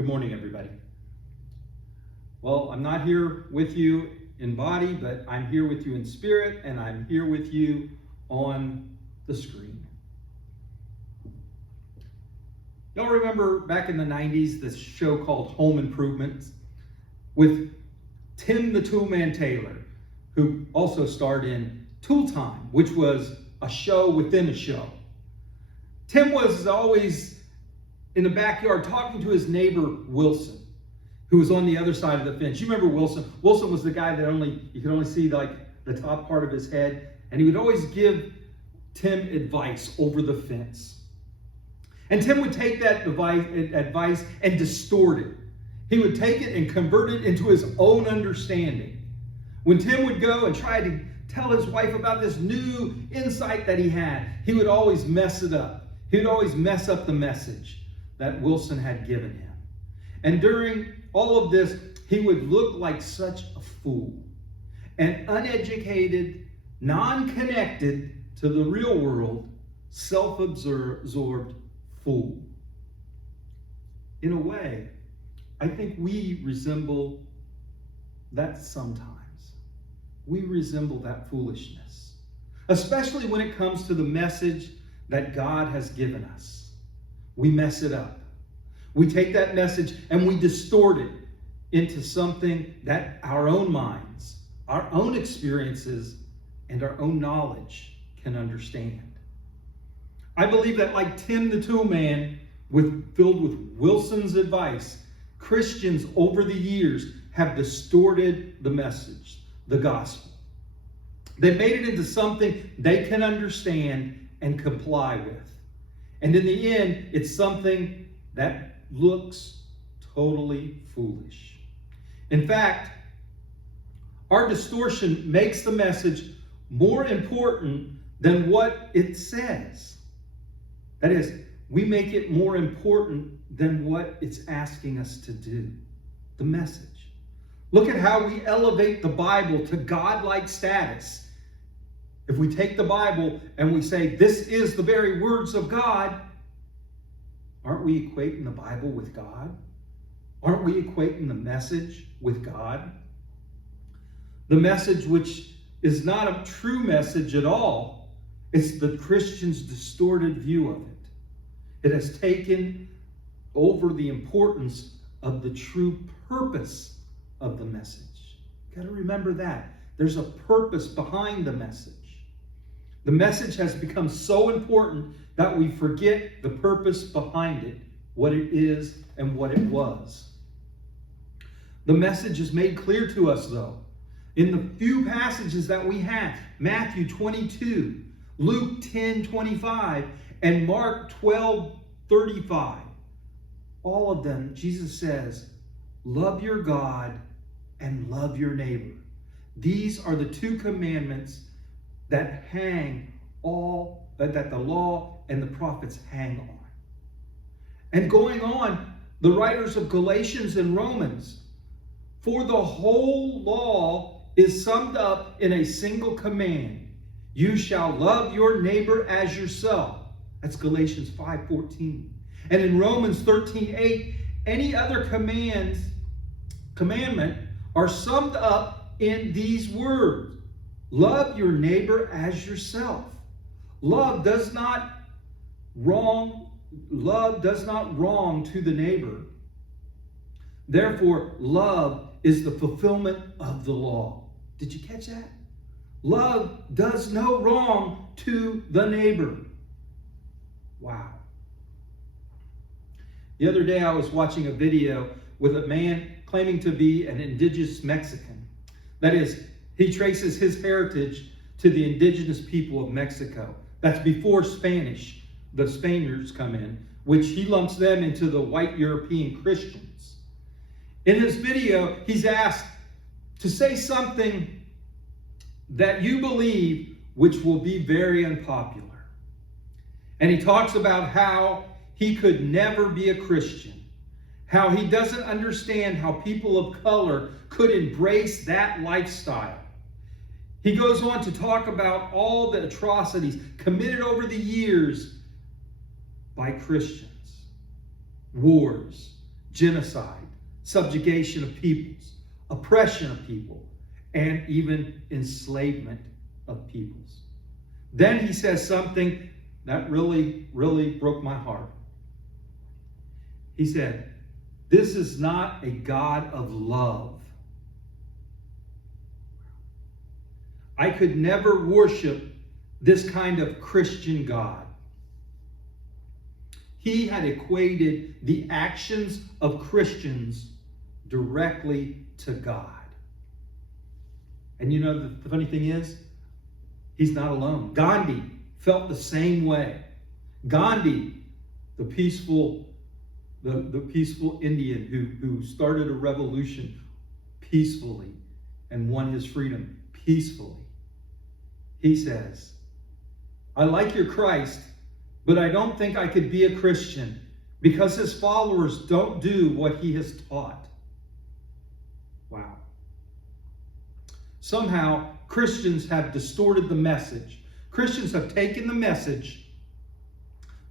Good morning, everybody. Well, I'm not here with you in body, but I'm here with you in spirit, and I'm here with you on the screen. Y'all remember back in the 90s, this show called Home Improvement with Tim the Toolman Taylor, who also starred in Tool Time, which was a show within a show. Tim was always in the backyard talking to his neighbor Wilson, who was on the other side of the fence. You remember Wilson? Wilson was the guy that you could only see like the top part of his head, and he would always give Tim advice over the fence. And Tim would take that advice and distort it. He would take it and convert it into his own understanding. When Tim would go and try to tell his wife about this new insight that he had, he would always mess it up. He would always mess up the message that Wilson had given him. And during all of this, he would look like such a fool, an uneducated, non-connected to the real world, self-absorbed fool. In a way, I think we resemble that sometimes. We resemble that foolishness, especially when it comes to the message that God has given us. We mess it up. We take that message and we distort it into something that our own minds, our own experiences, and our own knowledge can understand. I believe that like Tim the Toolman, filled with Wilson's advice, Christians over the years have distorted the message, the gospel. They made it into something they can understand and comply with. And in the end, it's something that looks totally foolish. In fact, our distortion makes the message more important than what it says. That is, we make it more important than what it's asking us to do, the message. Look at how we elevate the Bible to godlike status. If we take the Bible and we say, this is the very words of God, aren't we equating the Bible with God? Aren't we equating the message with God? The message which is not a true message at all. It's the Christian's distorted view of it. It has taken over the importance of the true purpose of the message. Got to remember that. There's a purpose behind the message. The message has become so important that we forget the purpose behind it, what it is and what it was. The message is made clear to us, though, in the few passages that we have. Matthew 22, Luke 10:25, and Mark 12:35. All of them, Jesus says, love your God and love your neighbor. These are the two commandments that that the law and the prophets hang on. And going on, the writers of Galatians and Romans, for the whole law is summed up in a single command. You shall love your neighbor as yourself. That's Galatians 5:14. And in Romans 13:8, any other commandment are summed up in these words. Love your neighbor as yourself. Love does not wrong to the neighbor. Therefore, love is the fulfillment of the law. Did you catch that? Love does no wrong to the neighbor. Wow. The other day I was watching a video with a man claiming to be an indigenous Mexican. That is, he traces his heritage to the indigenous people of Mexico. That's before the Spaniards come in, which he lumps them into the white European Christians. In his video, he's asked to say something that you believe which will be very unpopular. And he talks about how he could never be a Christian, how he doesn't understand how people of color could embrace that lifestyle. He goes on to talk about all the atrocities committed over the years by Christians, wars, genocide, subjugation of peoples, oppression of people, and even enslavement of peoples. Then he says something that really, really broke my heart. He said, "This is not a God of love." I could never worship this kind of Christian God. He had equated the actions of Christians directly to God. And you know, the funny thing is, he's not alone. Gandhi felt the same way. Gandhi, the peaceful Indian who started a revolution peacefully and won his freedom peacefully. He says, "I like your Christ, but I don't think I could be a Christian because his followers don't do what he has taught." Wow. Somehow, Christians have distorted the message. Christians have taken the message,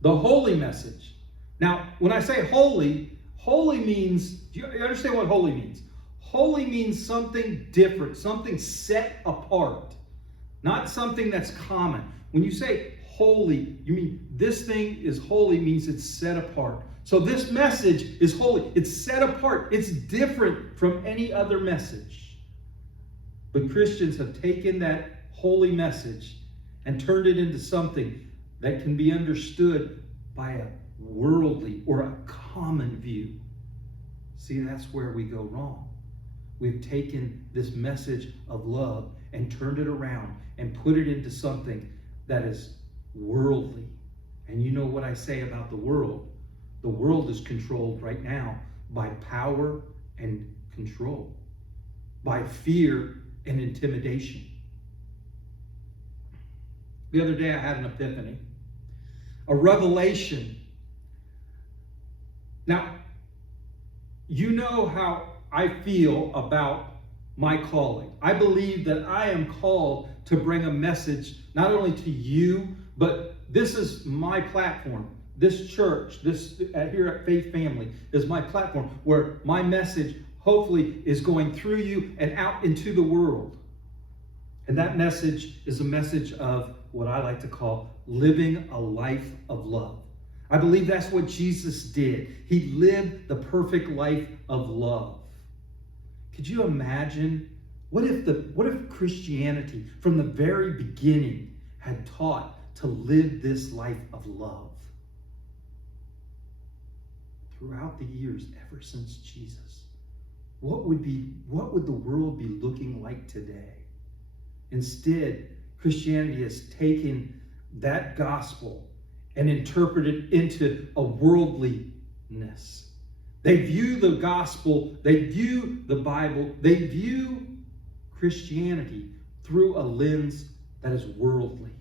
the holy message. Now, when I say holy, holy means, do you understand what holy means? Holy means something different, something set apart, not something that's common. When you say holy, you mean this thing is holy means it's set apart. So this message is holy. It's set apart. It's different from any other message. But Christians have taken that holy message and turned it into something that can be understood by a worldly or a common view. See, that's where we go wrong. We've taken this message of love and turned it around and put it into something that is worldly. And you know what I say about the world? The world is controlled right now by power and control, by fear and intimidation. The other day I had an epiphany, a revelation. Now, you know how I feel about my calling. I believe that I am called to bring a message not only to you, but this is my platform. This church, this here at Faith Family is my platform where my message hopefully is going through you and out into the world. And that message is a message of what I like to call living a life of love. I believe that's what Jesus did. He lived the perfect life of love. Could you imagine? What if Christianity from the very beginning had taught to live this life of love? Throughout the years, ever since Jesus, what would the world be looking like today? Instead, Christianity has taken that gospel and interpreted into a worldliness. They view the gospel, they view the Bible, they view Christianity through a lens that is worldly.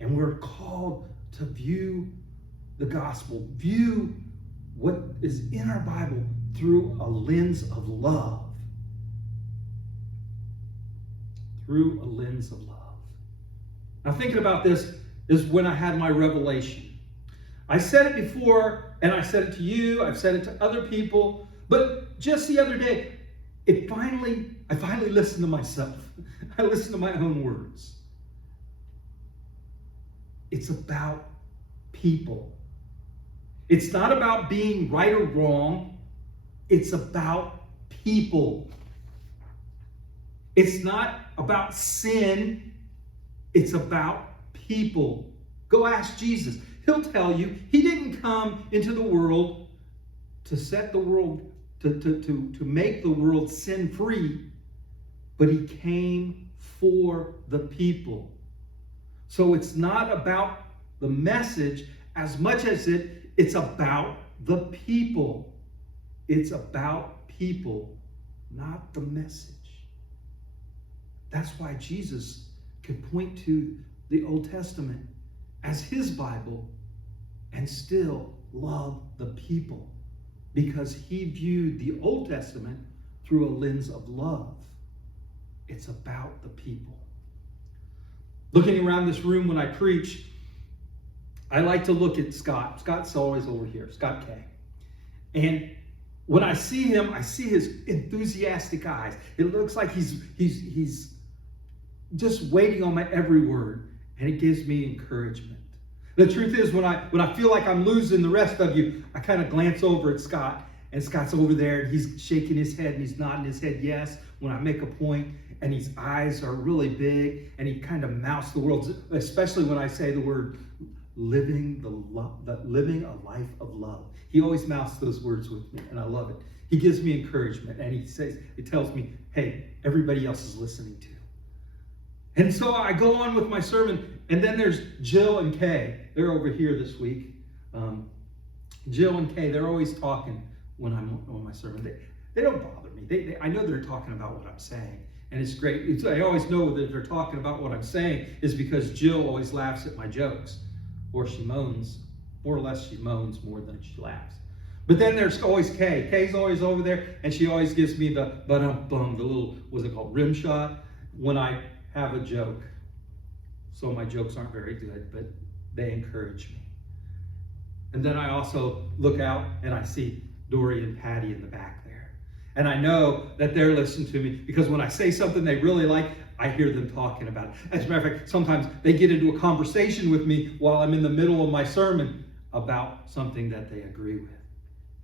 And we're called to view the gospel, view what is in our Bible through a lens of love. Through a lens of love. Now, thinking about this is when I had my revelation. I said it before, and I said it to you, I've said it to other people, but just the other day, I finally listened to myself. I listened to my own words. It's about people. It's not about being right or wrong. It's about people. It's not about sin. It's about people. Go ask Jesus. He'll tell you he didn't come into the world to set the world, to make the world sin-free, but he came for the people. So it's not about the message as much as it's about the people. It's about people, not the message. That's why Jesus could point to the Old Testament as his Bible and still love the people, because he viewed the Old Testament through a lens of love. It's about the people. Looking around this room when I preach, I like to look at Scott. Scott's always over here, Scott K. And when I see him, I see his enthusiastic eyes. It looks like he's just waiting on my every word, and it gives me encouragement. The truth is, when I feel like I'm losing the rest of you, I kind of glance over at Scott, and Scott's over there, and he's shaking his head, and he's nodding his head yes when I make a point, and his eyes are really big, and he kind of mouths the words, especially when I say the word living a life of love. He always mouths those words with me, and I love it. He gives me encouragement, and he tells me, hey, everybody else is listening too. And so I go on with my sermon, and then there's Jill and Kay. They're over here this week. Jill and Kay, they're always talking when I'm on my sermon. They don't bother me. I know they're talking about what I'm saying, and it's great. I always know that they're talking about what I'm saying is because Jill always laughs at my jokes, or she moans. More or less, she moans more than she laughs. But then there's always Kay. Kay's always over there, and she always gives me the the little, what's it called, rim shot, when I have a joke. So my jokes aren't very good, but they encourage me. And then I also look out and I see Dory and Patty in the back there. And I know that they're listening to me because when I say something they really like, I hear them talking about it. As a matter of fact, sometimes they get into a conversation with me while I'm in the middle of my sermon about something that they agree with.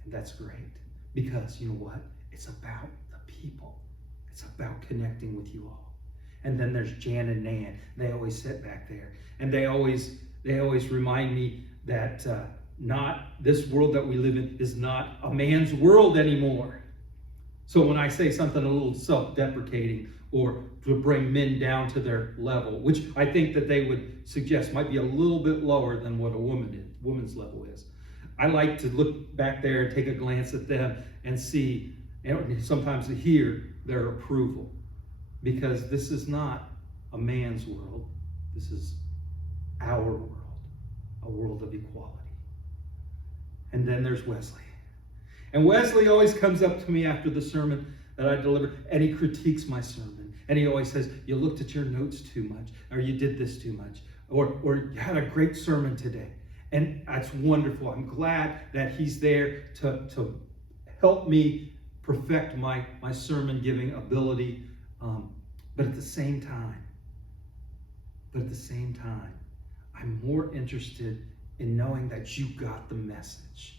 And that's great because you know what? It's about the people. It's about connecting with you all. And then there's Jan and Nan. They always sit back there. And they always remind me that not this world that we live in is not a man's world anymore. So when I say something a little self-deprecating or to bring men down to their level, which I think that they would suggest might be a little bit lower than what a woman's level is. I like to look back there and take a glance at them and see, and sometimes to hear their approval. Because this is not a man's world. This is our world, a world of equality. And then there's Wesley. And Wesley always comes up to me after the sermon that I deliver, and he critiques my sermon. And he always says, you looked at your notes too much, or you did this too much, or you had a great sermon today. And that's wonderful. I'm glad that he's there to help me perfect my sermon giving ability. But at the same time, I'm more interested in knowing that you got the message.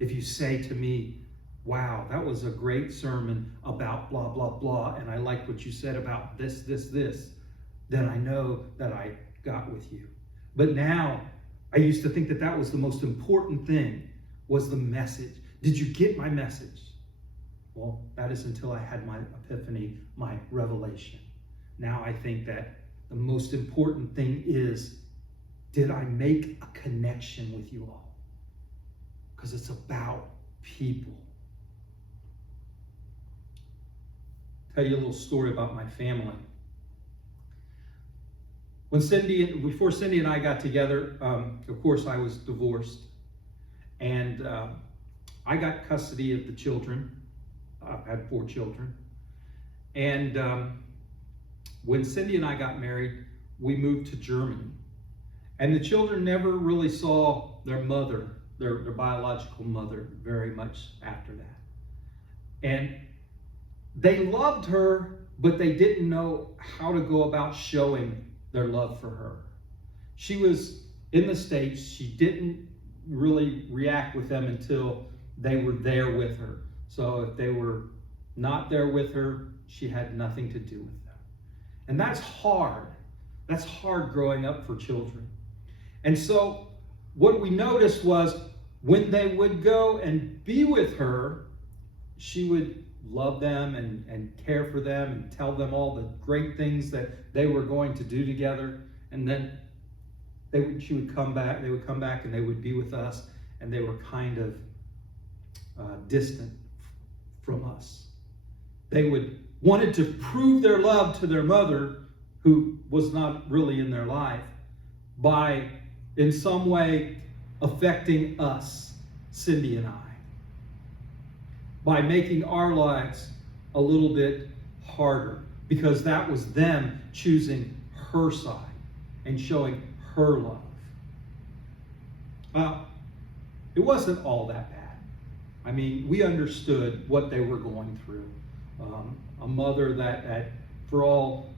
If you say to me, wow, that was a great sermon about blah, blah, blah, and I like what you said about this, then I know that I got with you. But now, I used to think that was the most important thing, was the message. Did you get my message? Well, that is until I had my epiphany, my revelation. Now I think that the most important thing is, did I make a connection with you all? Because it's about people. Tell you a little story about my family. Before Cindy and I got together, of course I was divorced. And I got custody of the children. I've had 4 children. And when Cindy and I got married, we moved to Germany. And the children never really saw their mother, their biological mother, very much after that. And they loved her, but they didn't know how to go about showing their love for her. She was in the States. She didn't really react with them until they were there with her. So if they were not there with her, she had nothing to do with them. And that's hard. That's hard growing up for children. And so what we noticed was when they would go and be with her, she would love them and care for them and tell them all the great things that they were going to do together. And then they would come back and they would be with us, and they were kind of distant from us. They wanted to prove their love to their mother, who was not really in their life, by in some way affecting us, Cindy and I, by making our lives a little bit harder, because that was them choosing her side and showing her love. Well, it wasn't all that bad. I mean, we understood what they were going through. A mother that, for all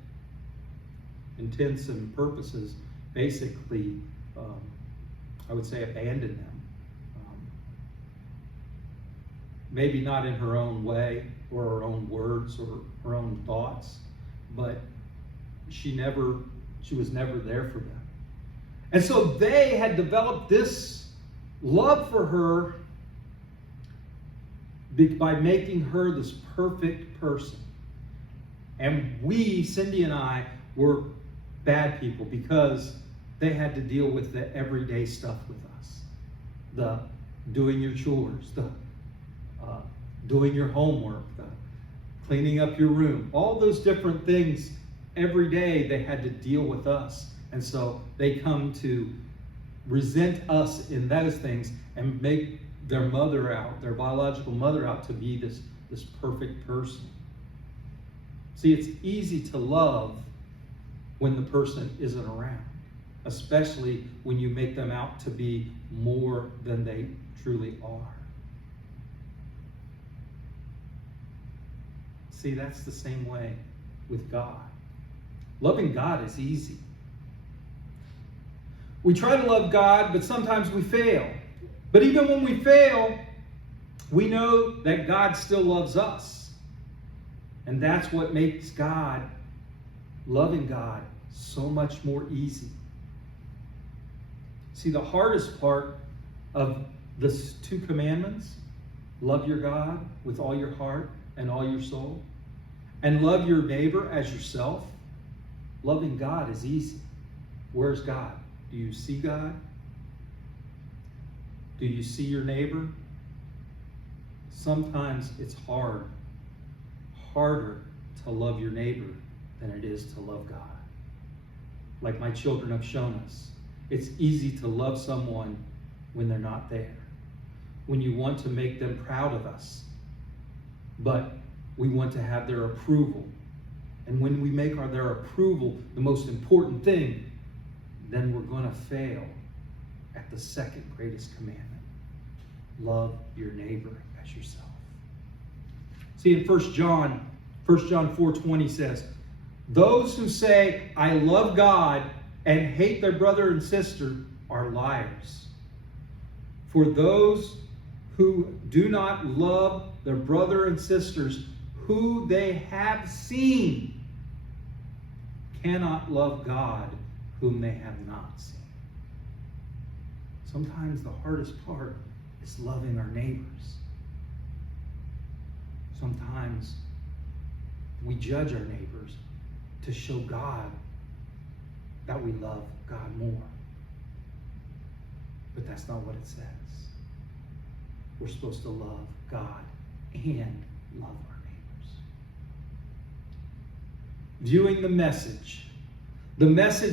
intents and purposes, basically, I would say, abandoned them. Maybe not in her own way or her own words or her own thoughts, but she was never there for them. And so they had developed this love for her by making her this perfect person. And we, Cindy and I, were bad people because they had to deal with the everyday stuff with us. The doing your chores, the doing your homework, the cleaning up your room, all those different things. Every day they had to deal with us. And so they come to resent us in those things and make their mother out, their biological mother out, to be this perfect person. See, it's easy to love when the person isn't around, especially when you make them out to be more than they truly are. See, that's the same way with God. Loving God is easy. We try to love God, but sometimes we fail. But even when we fail, we know that God still loves us. And that's what makes loving God, so much more easy. See, the hardest part of the 2 commandments, love your God with all your heart and all your soul, and love your neighbor as yourself. Loving God is easy. Where's God? Do you see God? Do you see your neighbor? Sometimes it's harder to love your neighbor than it is to love God. Like my children have shown us. It's easy to love someone when they're not there, when you want to make them proud of us, but we want to have their approval. And when we make their approval the most important thing, then we're going to fail at the second greatest commandment. Love your neighbor as yourself. See, in 1 John 4:20 says, those who say, I love God, and hate their brother and sister are liars. For those who do not love their brother and sisters who they have seen cannot love God whom they have not seen. Sometimes the hardest part is loving our neighbors. Sometimes we judge our neighbors to show God that we love God more. But that's not what it says. We're supposed to love God and love our neighbors. Viewing the message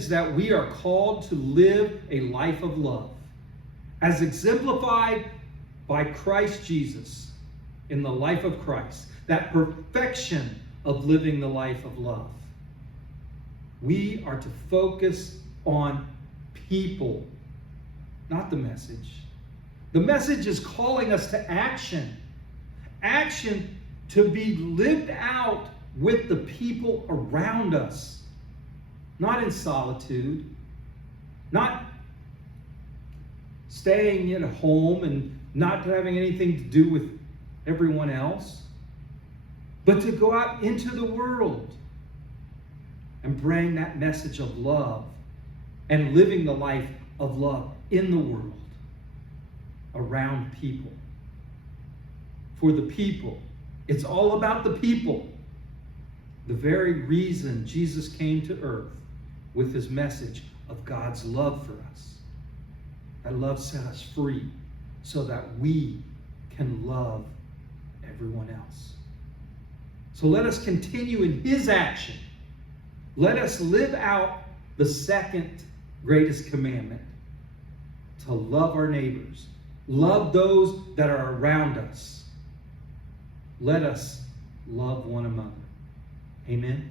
that we are called to live a life of love, as exemplified by Christ Jesus in the life of Christ, that perfection of living the life of love. We are to focus on people, not the message. The message is calling us to action. Action to be lived out with the people around us. Not in solitude. Not staying at home and not having anything to do with everyone else. But to go out into the world and bring that message of love and living the life of love in the world around people. For the people. It's all about the people. The very reason Jesus came to earth with his message of God's love for us. That love set us free so that we can love everyone else. So let us continue in his action. Let us live out the second greatest commandment, to love our neighbors, love those that are around us. Let us love one another. Amen.